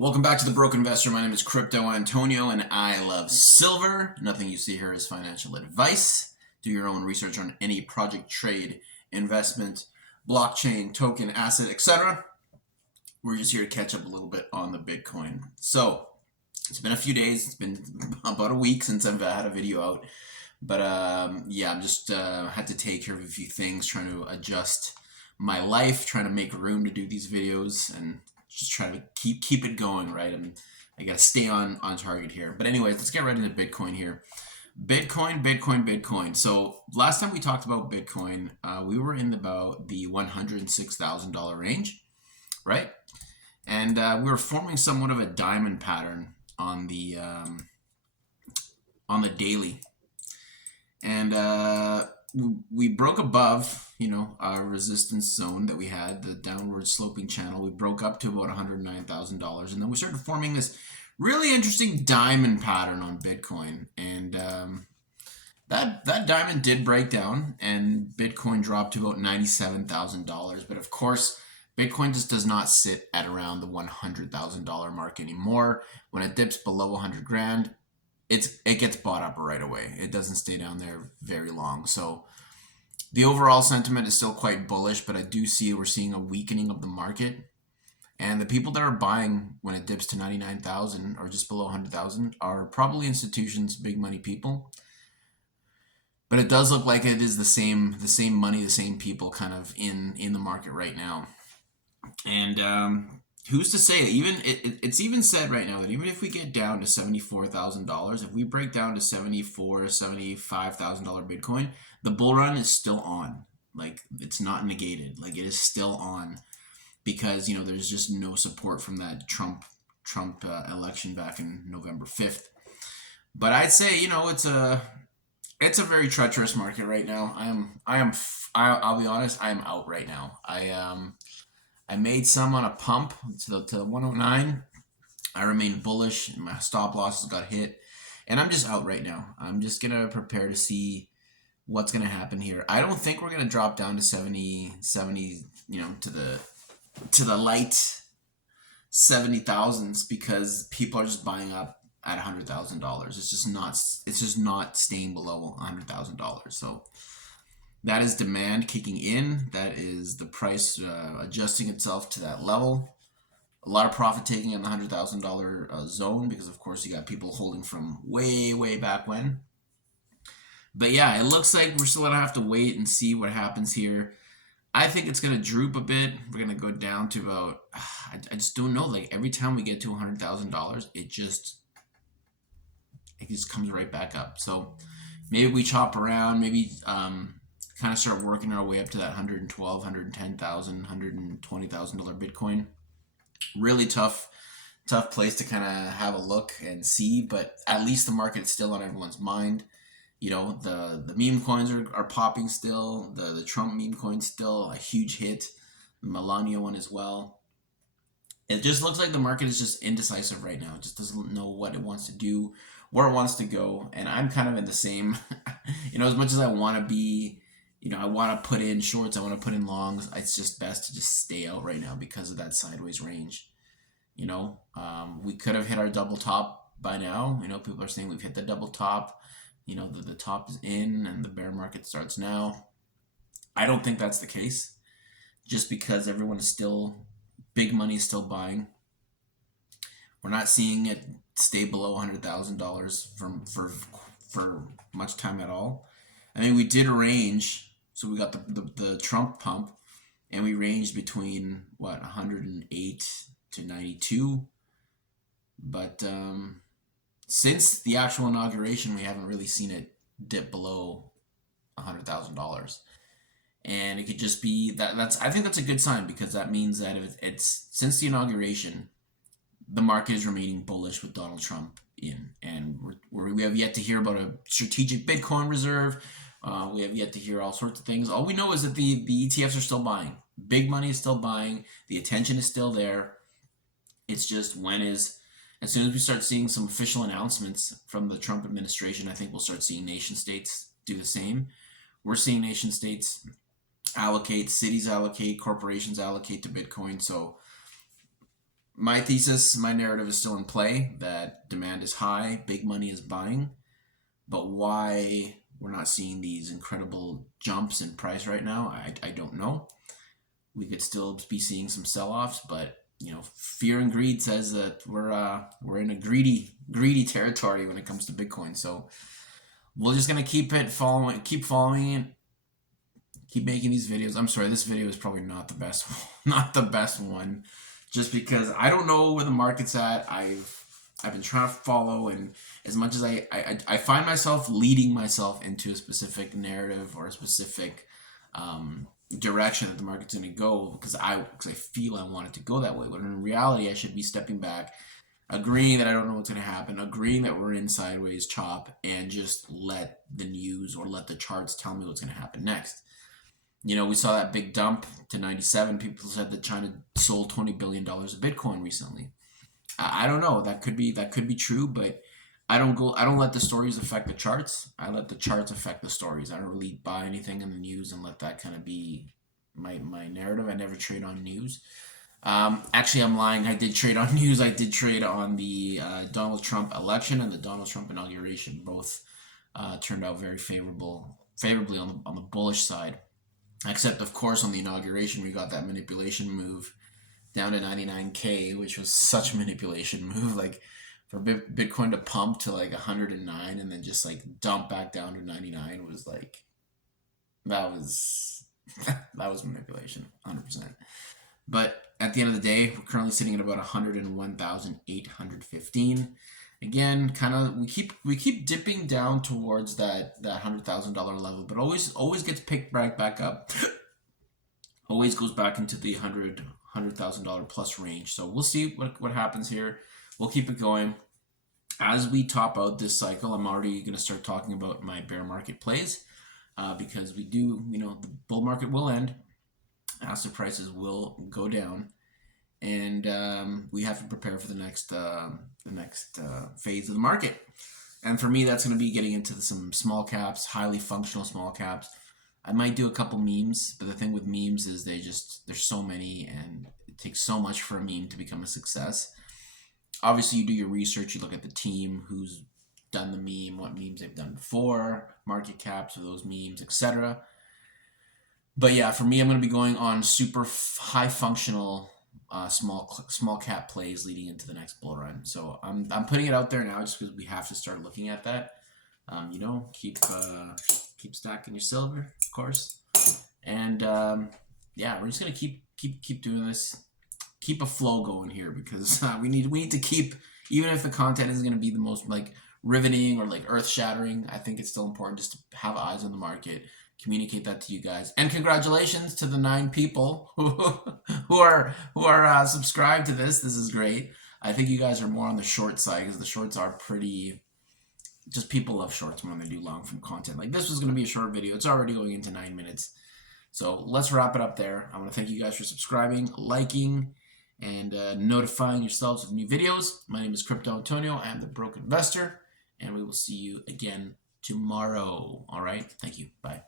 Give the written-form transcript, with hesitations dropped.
Welcome back to The Broke Investor. My name is Crypto Antonio and I love silver. Nothing you see here is financial advice. Do your own research on any project, trade, investment, blockchain, token, asset, etc. We're just here to catch up a little bit on the Bitcoin. So, it's been a few days. It's been about a week since I've had a video out. But yeah, I'm just had to take care of a few things, trying to adjust my life, trying to make room to do these videos and just try to keep it going, right? I got to stay on target here. But anyways, let's get right into Bitcoin here. Bitcoin. So last time we talked about Bitcoin, we were in about the $106,000 range, right? And we were forming somewhat of a diamond pattern on the daily, and we broke above, our resistance zone that we had, the downward sloping channel. We broke up to about $109,000, and then we started forming this really interesting diamond pattern on Bitcoin. And that diamond did break down, and Bitcoin dropped to about $97,000. But of course, Bitcoin just does not sit at around the $100,000 mark anymore. When it dips below 100 grand, it gets bought up right away. It doesn't stay down there very long. So the overall sentiment is still quite bullish, but I do see we're seeing a weakening of the market. And the people that are buying when it dips to 99,000 or just below 100,000 are probably institutions, big money people. But it does look like it is the same money, the same people kind of in the market right now. And who's to say that it's even said right now that even if we get down to $74,000, if we break down to $75,000 Bitcoin, the bull run is still on. Like, it's not negated. Like, it is still on because, there's just no support from that Trump election back in November 5th. But I'd say, it's a very treacherous market right now. I'll be honest, I'm out right now. I made some on a pump to 109. I remained bullish, and my stop losses got hit, and I'm just out right now. I'm just gonna prepare to see what's gonna happen here. I don't think we're gonna drop down to 70, to the light 70,000s, because people are just buying up at $100,000. It's just not staying below $100,000. So that is demand kicking in. That is the price adjusting itself to that level. A lot of profit taking in the $100,000 zone, because of course you got people holding from way back when. But yeah, it looks like we're still gonna have to wait and see what happens here. I think it's gonna droop a bit. We're gonna go down to about, I just don't know. Like, every time we get to $100,000, it just comes right back up. So maybe we chop around. Maybe kind of start working our way up to that $112,000, $110,000, $120,000 Bitcoin. Really tough place to kind of have a look and see, but at least the market's still on everyone's mind. The meme coins are popping still. The Trump meme coin's still a huge hit. The Melania one as well. It just looks like the market is just indecisive right now. It just doesn't know what it wants to do, where it wants to go. And I'm kind of in the same, as much as I want to be, I want to put in shorts, I want to put in longs. It's just best to just stay out right now because of that sideways range. We could have hit our double top by now. People are saying we've hit the double top. The top is in and the bear market starts now. I don't think that's the case, just because everyone is still, big money is still buying. We're not seeing it stay below $100,000 for much time at all. I mean, we did a range. So we got the Trump pump, and we ranged between 108 to 92. But since the actual inauguration, we haven't really seen it dip below $100,000. And it could just be I think that's a good sign, because that means that if it's since the inauguration, the market is remaining bullish with Donald Trump in, and we have yet to hear about a strategic Bitcoin reserve. We have yet to hear all sorts of things. All we know is that the ETFs are still buying. Big money is still buying. The attention is still there. It's just as soon as we start seeing some official announcements from the Trump administration, I think we'll start seeing nation states do the same. We're seeing nation states allocate, cities allocate, corporations allocate to Bitcoin. So my thesis, my narrative is still in play that demand is high, big money is buying, but why we're not seeing these incredible jumps in price right now, I don't know. We could still be seeing some sell-offs, but fear and greed says that we're in a greedy territory when it comes to Bitcoin. So we're just gonna keep following it, keep making these videos. I'm sorry, this video is probably not the best, not the best one, just because I don't know where the market's at. I've been trying to follow, and as much as I find myself leading myself into a specific narrative or a specific direction that the market's going to go because I feel I want it to go that way. But in reality, I should be stepping back, agreeing that I don't know what's going to happen, agreeing that we're in sideways chop, and just let the news or let the charts tell me what's going to happen next. We saw that big dump to 97. People said that China sold $20 billion of Bitcoin recently. I don't know. That could be true, but I don't let the stories affect the charts. I let the charts affect the stories. I don't really buy anything in the news and let that kind of be my narrative. I never trade on news. Actually, I'm lying. I did trade on news. I did trade on the Donald Trump election and the Donald Trump inauguration. Both turned out very favorably on the bullish side. Except, of course, on the inauguration, we got that manipulation move down to 99K, which was such a manipulation move. Like, for Bitcoin to pump to like 109 and then just like dump back down to 99 was like, that was manipulation, 100%. But at the end of the day, we're currently sitting at about 101,815. Again, kind of we keep dipping down towards that $100,000 level, but always gets picked back up. Always goes back into the $100,000 plus range. So we'll see what happens here. We'll keep it going. As we top out this cycle, I'm already going to start talking about my bear market plays because we do, the bull market will end, asset prices will go down, and we have to prepare for the next phase of the market. And for me, that's going to be getting into some small caps, highly functional small caps. I might do a couple memes, but the thing with memes is there's so many, and it takes so much for a meme to become a success. Obviously, you do your research, you look at the team, who's done the meme, what memes they've done before, market caps of those memes, etc. But yeah, for me, I'm going to be going on super high functional small cap plays leading into the next bull run. So I'm putting it out there now just because we have to start looking at that. Keep stacking your silver, of course. And yeah, we're just going to keep doing this. Keep a flow going here because we need to keep, even if the content isn't going to be the most like riveting or like earth shattering, I think it's still important just to have eyes on the market, communicate that to you guys. And congratulations to the 9 people who are subscribed to this. This is great. I think you guys are more on the short side because the shorts are pretty, just people love shorts more than they do long form content. Like this was going to be a short video. It's already going into 9 minutes. So let's wrap it up there. I want to thank you guys for subscribing, liking, and notifying yourselves with new videos. My name is Crypto Antonio. I am the Broke Investor, and we will see you again tomorrow. All right. Thank you. Bye.